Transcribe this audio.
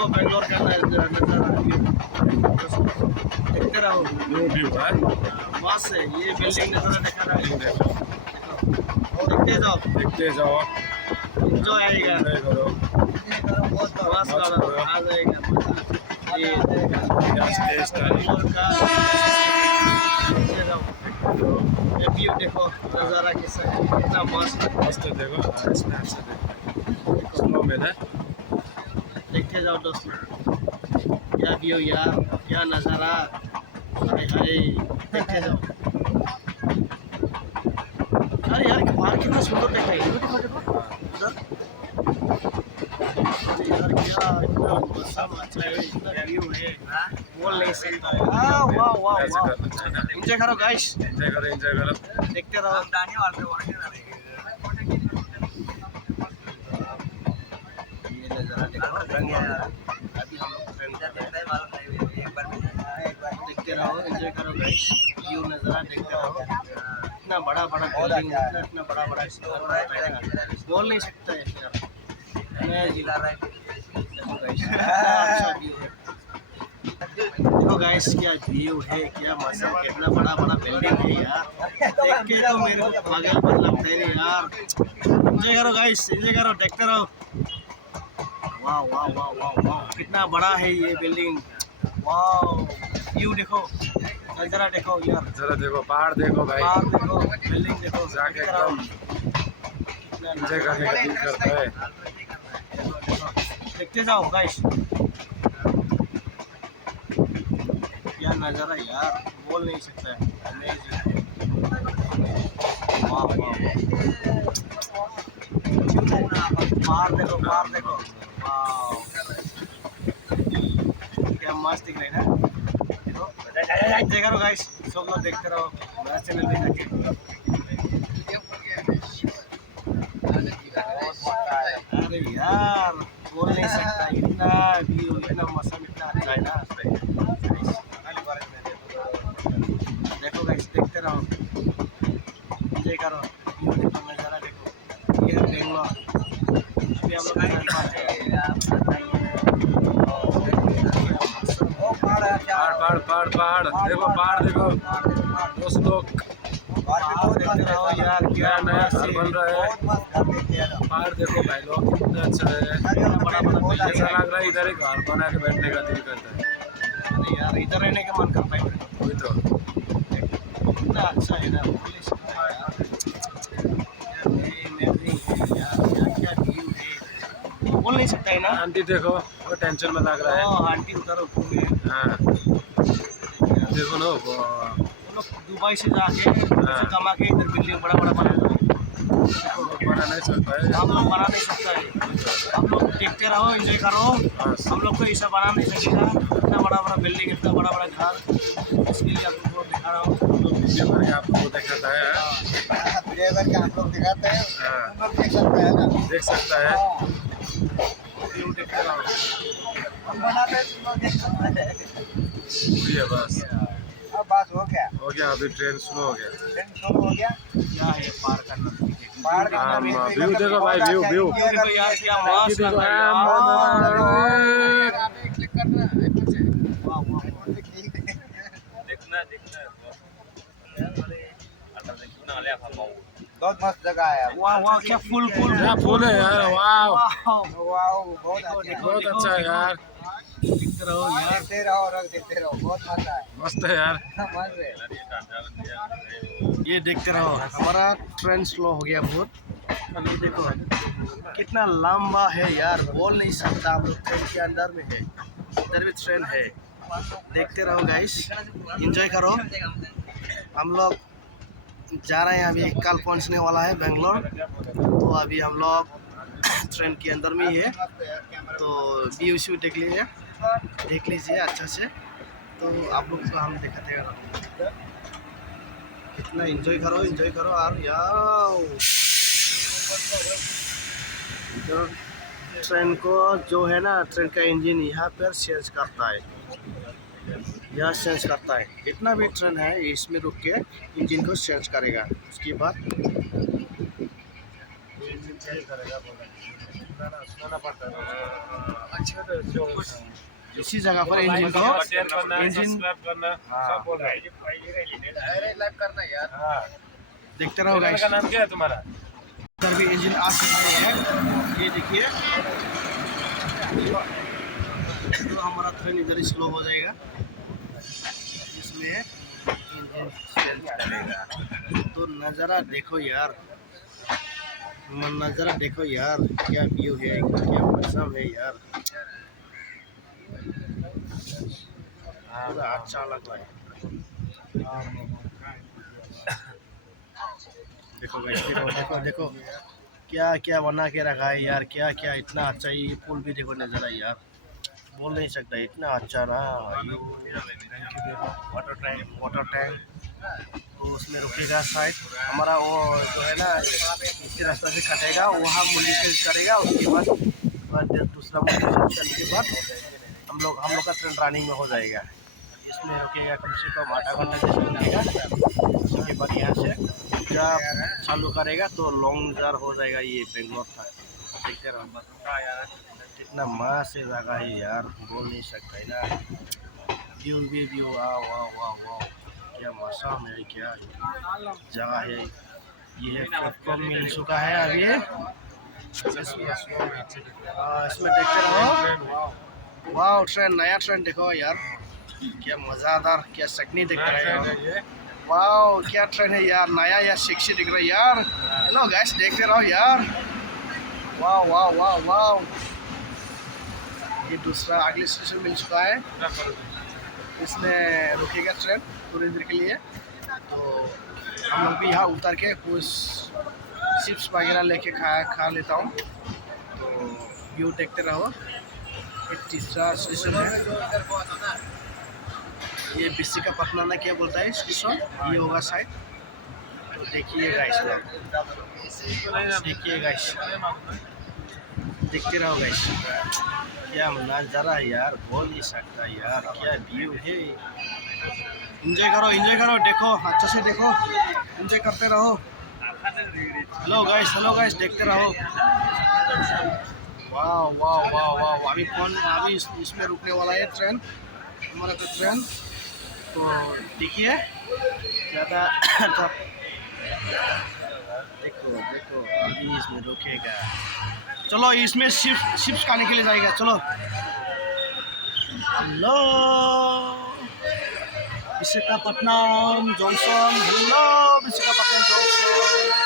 देखो बेंगलोर का नज़ारा देखते रहो। व्यू है बस है ये बिल्डिंग नज़ारा देखा रहा है। देखते जाओ देखते जाओ एंजॉय आएगा। एंजॉय करो बस करो आ जाएगा ये गैस टेस्ट है बेंगलोर का। देखते जाओ ये व्यू देखो नज़ारा कैसा है कितना मस्त मस्त है देखो इसमें अच्छा देखो स्नो में है देखते जाओ दोस्तों क्या व्यू यार क्या नज़ारा हाय हाय देखते जाओ। अरे यार बाहर कितना सुंदर देखा है देखो देखो देखो उधर यार क्या इतना मौसम अच्छा है इतना व्यू है बोल नहीं सकता है। वाह वाह वाह ऐसे वाह करना चाहिए एंजॉय करो गाइस एंजॉय करो देखते रहो। ये नज़ारा देखो अभी हम लोग ट्रेन कर रहे हैं। देखते रहो एंजॉय करो गाइस व्यू नज़ारा देखते रहो इतना बड़ा बड़ा बिल्डिंग इतना बड़ा बड़ा बोल नहीं सकता है यार मैं जिला रहा है। देखो गाइस अच्छा व्यू है देखो गाइस क्या व्यू है क्या मजा कितना बड़ा बड़ा बिल्डिंग है यार देख के तो मेरे को पागलपन लगता है यार। एंजॉय करो गाइस एंजॉय करो देखते रहो। वाह वाह वाह वाह वाह कितना बड़ा है ये बिल्डिंग। वाह व्यू देखो नज़ारा देखो यार जरा देखो पहाड़ देखो भाई बाहर देखो बिल्डिंग देखो जाके देखते रहो। एकदम एंजॉय करने का दिल करता है देखते जाओ गाइस क्या नज़ारा यार बोल नहीं सकता है अमेजिंग। वाह वाह बाहर देखो वाह क्या मस्त दिख रहा है ना देखो एंजॉय करो गाइस सब लोग देखते रहो मेरा चैनल पे जाके। अरे यार बोल नहीं सकता इतना व्यू इतना मौसम इतना अच्छा है ना। देखो गाइस देखते रहो एंजॉय करो व्यू देखो नज़ारा देखो ये है बेंगलोर अभी हम लोग पहाड़ देखो पहाड़ देखो दोस्तों देखते रहो यार क्या नया मस्त घर बन रहा है पहाड़ देखो भाई लोग कितना अच्छा है बड़ा बड़ा ऐसा लग रहा है इधर ही घर बना के बैठने का दिल करता है अरे यार इधर रहने का मन करता है मेरे को। वही तो कितना अच्छा है ना बोल नहीं सकता यार यार क्या व्यू है बोल नहीं सकता है ना। आंटी देखो वो टेंशन में लग रहा है आंटी उधर घूमे हाँ देखो ना वो लोग दुबई से जाके पैसे कमा के इधर बिल्डिंग बड़ा बड़ा बना रहे हैं। हम लोग बना नहीं सकता है हम लोग बना नहीं सकता है हम लोग देखते रहो एंजॉय करो हम लोग को ऐसा बना नहीं सकेगा इतना बड़ा बड़ा बिल्डिंग इतना बड़ा बड़ा घर इसके लिए आप लोग को दिखा रहा हूँ। वीडियो करके आप लोग को दिखाता है वीडियो करके आप लोग दिखाते हैं हाँ हम लोग देख सकते हैं ना देख सकता है व्यू देखते रहो हम बनाते हैं तुम लोग देख सकते हैं। वही है बस अब बात हो गया अभी ट्रेन शुरू हो गया ट्रेन शुरू हो गया क्या है पार करना पार करना व्यू देखो भाई व्यू देखो यार क्या मस्त लग रहा है क्लिक करना है वाह वाह देखना बहुत मस्त जगह है। वाह वाह क्या फुल क्या फूल है यार वाह वाह बहुत अच्छा है यार देखते रहो यार देखते रहो बहुत मजा है मस्त है यार मस्त है। ये देखते रहो हमारा ट्रेन स्लो हो गया बहुत अभी देखो कितना लंबा है यार बोल नहीं सकता आप लोग ट्रेन के अंदर में है इधर भी ट्रेन है देखते रहो गाइस एंजॉय करो। हम लोग जा रहे हैं अभी कल पहुंचने वाला है बेंगलोर तो अभी हम लोग ट्रेन के अंदर में ही है तो व्यू शू देख लीजिए अच्छा से तो आप लोग को हम दिखाते हैं कितना एंजॉय करो और यार ट्रेन को जो है ना ट्रेन का इंजन यहाँ पर चेंज करता है जितना भी ट्रेन है इसमें रुक के इंजन को चेंज करेगा उसके बाद सुनाना पड़ता है ना। अच्छा तो जो इसी जगह पर इंजन को शेयर करना, इंजन सब्सक्राइब करना, सब बोल रहा है। अरे लाइव करना यार। हाँ। देखते रहो चैनल गाइस। का नाम क्या है तुम्हारा? इधर भी इंजन आ चुका है, ये देखिए। तो हमारा ट्रेन इधर स्लो हो जाएगा, इसमें इंजन चेंज करेगा। तो नज़ारा देखो यार, नज़ारा देखो यार, क्या व्यू है, क्या मौसम है यार, पूरा अच्छा लग रहा है। देखो गाइस, देखो देखो क्या क्या बना के रखा है यार, क्या क्या इतना अच्छा। ये पुल भी देखो नज़ारा यार, बोल नहीं सकता, इतना अच्छा ना। वाटर टैंक तो उसमें रुकेगा शायद हमारा, वो जो है ना इसी रास्ता से कटेगा, वहाँ मुंडी से करेगा, उसके बाद दूसरा मुंडी से चलने के बाद हम लोग का ट्रेन रनिंग में हो जाएगा। इसमें रुकेगा कम से कम आधा घंटा जैसे रुकेगा। उसके बाद यहाँ से जब चालू करेगा तो लॉन्ग जर्नी हो जाएगा ये बेंगलोर तक। देखते रहो कितना मस्त जगह है यार, बोल नहीं सकता है ना। व्यू वाह वाह वाह वाह, क्या मौसम है, क्या जगह है। ये प्लेटफॉर्म मिल चुका है अभी, इसमें देखते रहो। वाह ट्रेन, नया ट्रेन देखो यार, क्या मज़ेदार, क्या सकनी दिख रहा है। वाह क्या ट्रेन है यार, नया या सेक्सी दिख रहा है यार। हेलो गाइस, देखते रहो यार। वाह वाह वाह वाह, ये दूसरा अगले स्टेशन मिल चुका है, इसमें रुकेगा ट्रेन थोड़ी देर के लिए। तो हम लोग भी यहाँ उतर के कुछ चिप्स वगैरह लेके खा लेता हूँ। तो व्यू देखते रहो। ये तीसरा स्टेशन है, ये विशाखापट्टनम ना क्या बोलता है स्टेशन, ये होगा शायद। तो देखिए गाइस, देखिए गाइस, देखते रहो गाइस, क्या नज़ारा है यार, बोल नहीं सकता यार, क्या व्यू है। एंजॉय करो, देखो अच्छे से देखो, एंजॉय करते रहो। हेलो गाइस, देखते रहो। वाह वाह वाह वाह, अभी इसमें रुकने वाला है ट्रेन, हमारा तो ट्रेन। तो देखिए ज़्यादा देखो अभी इसमें रुकेगा। चलो इसमें शिप्स खाने के लिए जाएगा, चलो। Hello Visakhapatnam junction, hello Visakhapatnam junction.